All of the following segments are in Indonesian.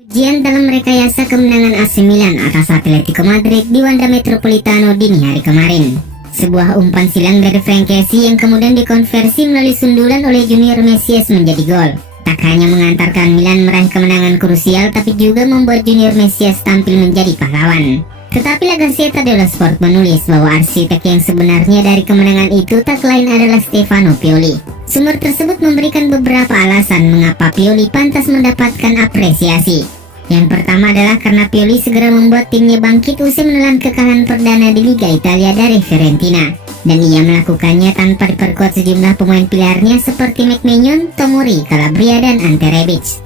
Ujian dalam rekayasa kemenangan AC Milan atas Atletico Madrid di Wanda Metropolitano dini hari kemarin. Sebuah umpan silang dari Frank Kessie yang kemudian dikonversi melalui sundulan oleh Junior Mesias menjadi gol. Tak hanya mengantarkan Milan meraih kemenangan krusial, tapi juga membuat Junior Mesias tampil menjadi pahlawan. Tetapi La Gazzetta dello Sport menulis bahwa arsitek yang sebenarnya dari kemenangan itu tak lain adalah Stefano Pioli. Sumber tersebut memberikan beberapa alasan mengapa Pioli pantas mendapatkan apresiasi. Yang pertama adalah karena Pioli segera membuat timnya bangkit usai menelan kekalahan perdana di Liga Italia dari Fiorentina. Dan ia melakukannya tanpa diperkuat sejumlah pemain pilarnya seperti McMahon, Tomori, Calabria, dan Ante Rebic.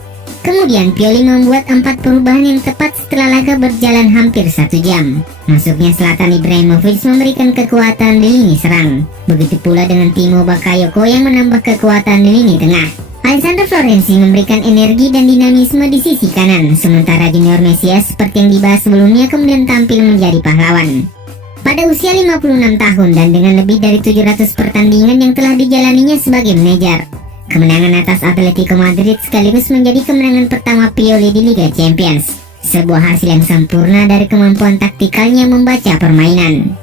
Kemudian Pioli membuat 4 perubahan yang tepat setelah laga berjalan hampir 1 jam. Masuknya Zlatan Ibrahimovic memberikan kekuatan di lini serang. Begitu pula dengan Timo Bakayoko yang menambah kekuatan di lini tengah. Alessandro Florenzi memberikan energi dan dinamisme di sisi kanan, sementara Junior Mesias seperti yang dibahas sebelumnya kemudian tampil menjadi pahlawan. Pada usia 56 tahun dan dengan lebih dari 700 pertandingan yang telah dijalaninya sebagai manajer, kemenangan atas Atletico Madrid sekaligus menjadi kemenangan pertama Pioli di Liga Champions. Sebuah hasil yang sempurna dari kemampuan taktikalnya membaca permainan.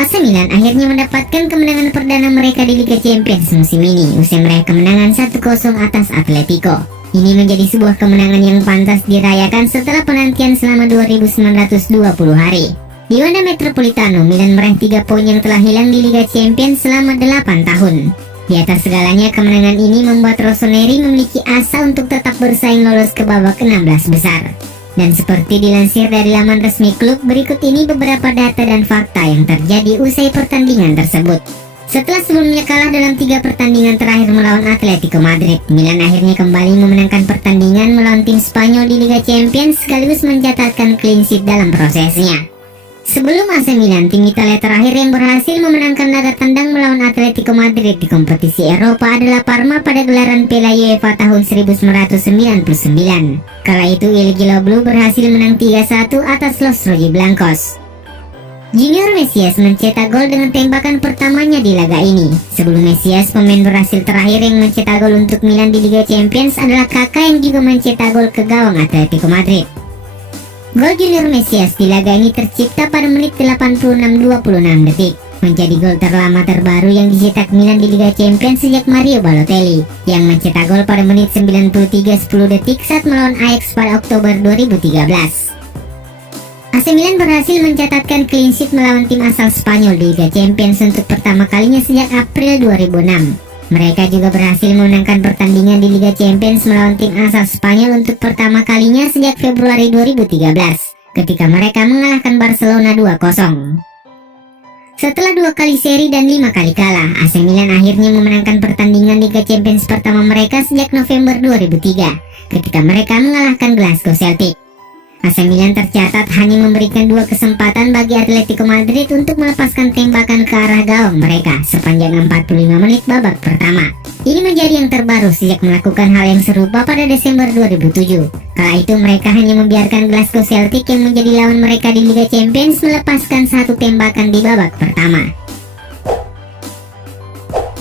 AC Milan akhirnya mendapatkan kemenangan perdana mereka di Liga Champions musim ini usai meraih kemenangan 1-0 atas Atletico. Ini menjadi sebuah kemenangan yang pantas dirayakan setelah penantian selama 2920 hari. Di Wanda Metropolitano, Milan meraih 3 poin yang telah hilang di Liga Champions selama 8 tahun. Di atas segalanya, kemenangan ini membuat Rossoneri memiliki asa untuk tetap bersaing lolos ke babak 16 besar. Dan seperti dilansir dari laman resmi klub, berikut ini beberapa data dan fakta yang terjadi usai pertandingan tersebut. Setelah sebelumnya kalah dalam 3 pertandingan terakhir melawan Atletico Madrid, Milan akhirnya kembali memenangkan pertandingan melawan tim Spanyol di Liga Champions sekaligus mencatatkan clean sheet dalam prosesnya. Sebelum AC Milan, tim Italia terakhir yang berhasil memenangkan laga tandang melawan Atletico Madrid di kompetisi Eropa adalah Parma pada gelaran Piala UEFA tahun 1999. Kala itu Il Giloblu berhasil menang 3-1 atas Los Rojiblancos. Junior Mesias mencetak gol dengan tembakan pertamanya di laga ini. Sebelum Mesias, pemain Brasil terakhir yang mencetak gol untuk Milan di Liga Champions adalah Kaká yang juga mencetak gol ke gawang Atletico Madrid. Gol Junior Mesias di laga ini tercipta pada menit 86:26 detik, menjadi gol terlama terbaru yang dicetak Milan di Liga Champions sejak Mario Balotelli, yang mencetak gol pada menit 93:10 detik saat melawan Ajax pada Oktober 2013. AC Milan berhasil mencatatkan clean sheet melawan tim asal Spanyol di Liga Champions untuk pertama kalinya sejak April 2006. Mereka juga berhasil memenangkan pertandingan di Liga Champions melawan tim asal Spanyol untuk pertama kalinya sejak Februari 2013, ketika mereka mengalahkan Barcelona 2-0. Setelah 2 kali seri dan 5 kali kalah, AC Milan akhirnya memenangkan pertandingan Liga Champions pertama mereka sejak November 2003, ketika mereka mengalahkan Glasgow Celtic. AC Milan tercatat hanya memberikan 2 kesempatan bagi Atletico Madrid untuk melepaskan tembakan ke arah gawang mereka sepanjang 45 menit babak pertama. Ini menjadi yang terbaru sejak melakukan hal yang serupa pada Desember 2007. Kala itu mereka hanya membiarkan Glasgow Celtic yang menjadi lawan mereka di Liga Champions melepaskan 1 tembakan di babak pertama.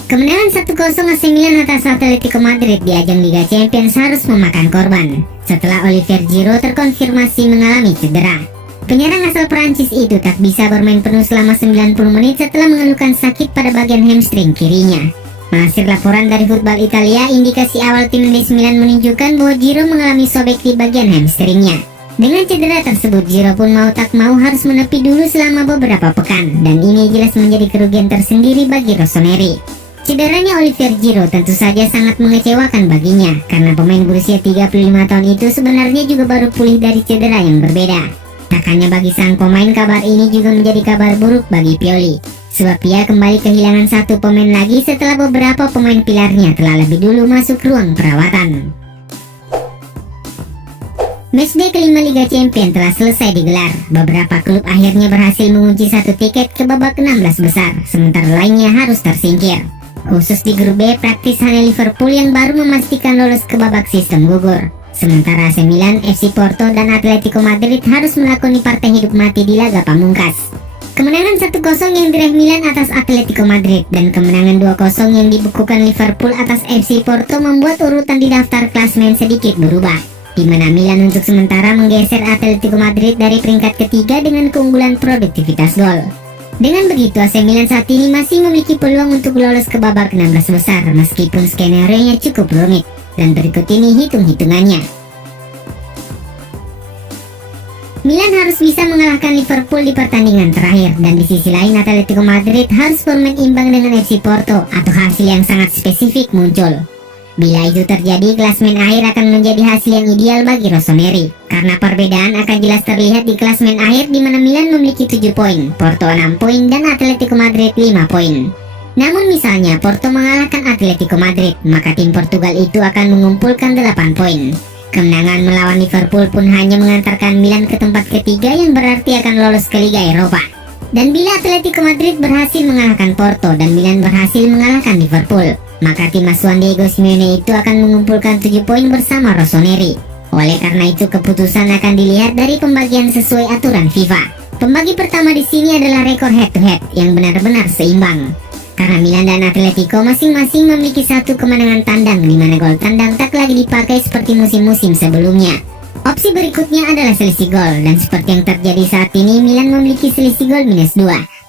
Kemenangan 1-0 AC Milan atas Atletico Madrid di ajang Liga Champions harus memakan korban setelah Olivier Giroud terkonfirmasi mengalami cedera. Penyerang asal Prancis itu tak bisa bermain penuh selama 90 menit setelah mengeluhkan sakit pada bagian hamstring kirinya. Melansir laporan dari Football Italia, indikasi awal tim AC Milan menunjukkan bahwa Giroud mengalami sobek di bagian hamstringnya. Dengan cedera tersebut, Giroud pun mau tak mau harus menepi dulu selama beberapa pekan, dan ini jelas menjadi kerugian tersendiri bagi Rossoneri. Cederanya Olivier Giroud tentu saja sangat mengecewakan baginya, karena pemain berusia 35 tahun itu sebenarnya juga baru pulih dari cedera yang berbeda. Tak hanya bagi sang pemain, kabar ini juga menjadi kabar buruk bagi Pioli, sebab ia kembali kehilangan 1 pemain lagi setelah beberapa pemain pilarnya telah lebih dulu masuk ruang perawatan. Matchday kelima Liga Champions telah selesai digelar. Beberapa klub akhirnya berhasil mengunci 1 tiket ke babak 16 besar, sementara lainnya harus tersingkir. Khusus di grup B, praktis hanya Liverpool yang baru memastikan lolos ke babak sistem gugur. Sementara AC Milan, FC Porto, dan Atletico Madrid harus melakoni partai hidup mati di laga pamungkas. Kemenangan 1-0 yang diraih Milan atas Atletico Madrid dan kemenangan 2-0 yang dibukukan Liverpool atas FC Porto membuat urutan di daftar klasemen sedikit berubah, di mana Milan untuk sementara menggeser Atletico Madrid dari peringkat ketiga dengan keunggulan produktivitas gol. Dengan begitu, AC Milan saat ini masih memiliki peluang untuk lolos ke babak 16 besar meskipun skenario-nya cukup rumit, dan berikut ini hitung-hitungannya. Milan harus bisa mengalahkan Liverpool di pertandingan terakhir, dan di sisi lain Atletico Madrid harus bermain imbang dengan FC Porto atau hasil yang sangat spesifik muncul. Bila itu terjadi, klasmen akhir akan menjadi hasil yang ideal bagi Rossoneri, karena perbedaan akan jelas terlihat di klasmen akhir di mana Milan memiliki 7 poin, Porto 6 poin, dan Atletico Madrid 5 poin. Namun misalnya Porto mengalahkan Atletico Madrid, maka tim Portugal itu akan mengumpulkan 8 poin. Kemenangan melawan Liverpool pun hanya mengantarkan Milan ke tempat ketiga yang berarti akan lolos ke Liga Eropa. Dan bila Atletico Madrid berhasil mengalahkan Porto dan Milan berhasil mengalahkan Liverpool, maka tim asuhan Diego Simeone itu akan mengumpulkan 7 poin bersama Rossoneri. Oleh karena itu keputusan akan dilihat dari pembagian sesuai aturan FIFA. Pembagi pertama di sini adalah rekor head to head yang benar-benar seimbang. Karena Milan dan Atletico masing-masing memiliki 1 kemenangan tandang, di mana gol tandang tak lagi dipakai seperti musim-musim sebelumnya. Opsi berikutnya adalah selisih gol, dan seperti yang terjadi saat ini Milan memiliki selisih gol -2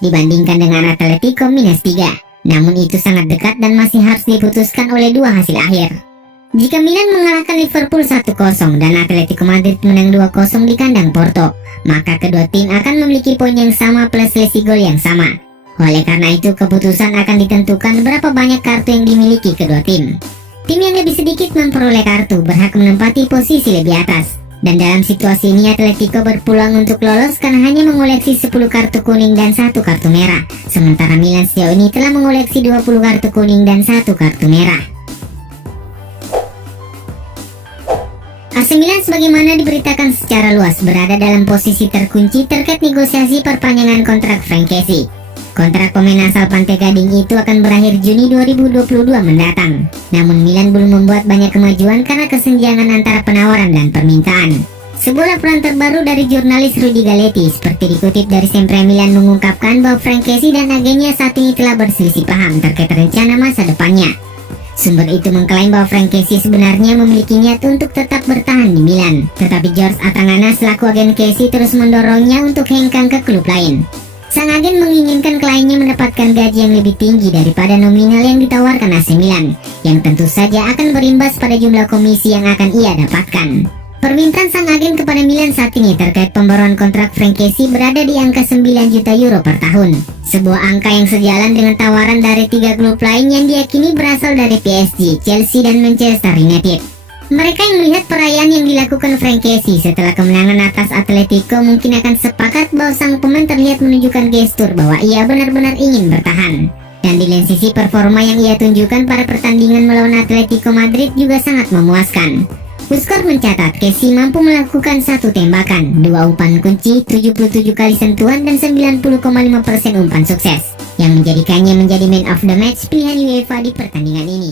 dibandingkan dengan Atletico -3. Namun itu sangat dekat dan masih harus diputuskan oleh dua hasil akhir. Jika Milan mengalahkan Liverpool 1-0 dan Atletico Madrid menang 2-0 di kandang Porto, maka kedua tim akan memiliki poin yang sama plus selisih gol yang sama. Oleh karena itu keputusan akan ditentukan berapa banyak kartu yang dimiliki kedua tim. Tim yang lebih sedikit memperoleh kartu berhak menempati posisi lebih atas. Dan dalam situasi ini Atletico berpeluang untuk lolos karena hanya mengoleksi 10 kartu kuning dan 1 kartu merah. Sementara Milan sejauh ini telah mengoleksi 20 kartu kuning dan 1 kartu merah. AC Milan sebagaimana diberitakan secara luas berada dalam posisi terkunci terkait negosiasi perpanjangan kontrak Frank Kessie. Kontrak pemain asal Pantai Gading itu akan berakhir Juni 2022 mendatang. Namun Milan belum membuat banyak kemajuan karena kesenjangan antara penawaran dan permintaan. Sebuah laporan terbaru dari jurnalis Rudy Galetti seperti dikutip dari Sempre Milan mengungkapkan bahwa Frank Kessie dan agennya saat ini telah berselisih paham terkait rencana masa depannya. Sumber itu mengklaim bahwa Frank Kessie sebenarnya memiliki niat untuk tetap bertahan di Milan, tetapi George Atangana selaku agen Kessie terus mendorongnya untuk hengkang ke klub lain. Sang agen menginginkan kliennya mendapatkan gaji yang lebih tinggi daripada nominal yang ditawarkan AC Milan, yang tentu saja akan berimbas pada jumlah komisi yang akan ia dapatkan. Permintaan sang agen kepada Milan saat ini terkait pembaruan kontrak Frank Kessie berada di angka 9 juta euro per tahun. Sebuah angka yang sejalan dengan tawaran dari 3 klub lain yang diyakini berasal dari PSG, Chelsea, dan Manchester United. Mereka yang melihat perayaan yang dilakukan Frank Kessie setelah kemenangan atas Atletico mungkin akan sepakat bahwa sang pemain terlihat menunjukkan gestur bahwa ia benar-benar ingin bertahan. Dan di lain sisi performa yang ia tunjukkan pada pertandingan melawan Atletico Madrid juga sangat memuaskan. Huskor mencatat Kessie mampu melakukan 1 tembakan, 2 umpan kunci, 77 kali sentuhan, dan 90,5% umpan sukses, yang menjadikannya menjadi man of the match pilihan UEFA di pertandingan ini.